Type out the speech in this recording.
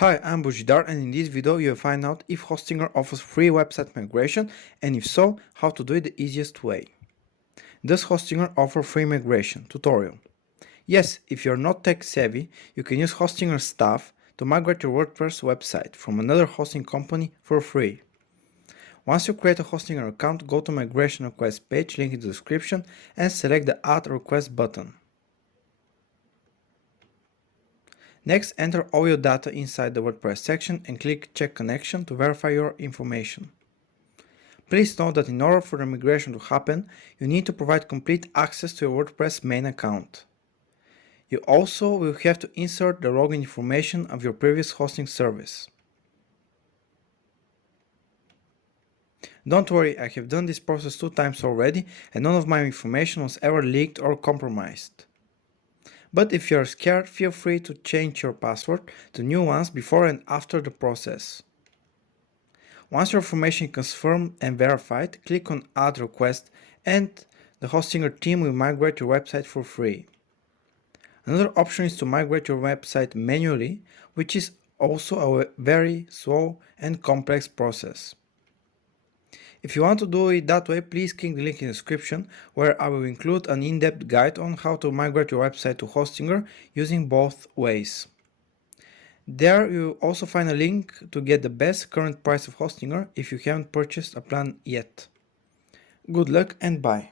Hi, I'm Bujidar, and in this video you will find out if Hostinger offers free website migration, and if so, how to do it the easiest way. Does Hostinger offer free migration? Tutorial. Yes, if you're not tech savvy, you can use Hostinger Staff to migrate your WordPress website from another hosting company for free. Once you create a Hostinger account, go to Migration Request page, link in the description, and select the Add Request button. Next, enter all your data inside the WordPress section and click Check Connection to verify your information. Please note that in order for the migration to happen, you need to provide complete access to your WordPress main account. You also will have to insert the login information of your previous hosting service. Don't worry, I have done this process 2 times already and none of my information was ever leaked or compromised. But if you are scared, feel free to change your password to new ones before and after the process. Once your information is confirmed and verified, click on Add Request and the Hostinger team will migrate your website for free. Another option is to migrate your website manually, which is also a very slow and complex process. If you want to do it that way, please click the link in the description where I will include an in-depth guide on how to migrate your website to Hostinger using both ways. There you will also find a link to get the best current price of Hostinger if you haven't purchased a plan yet. Good luck and bye.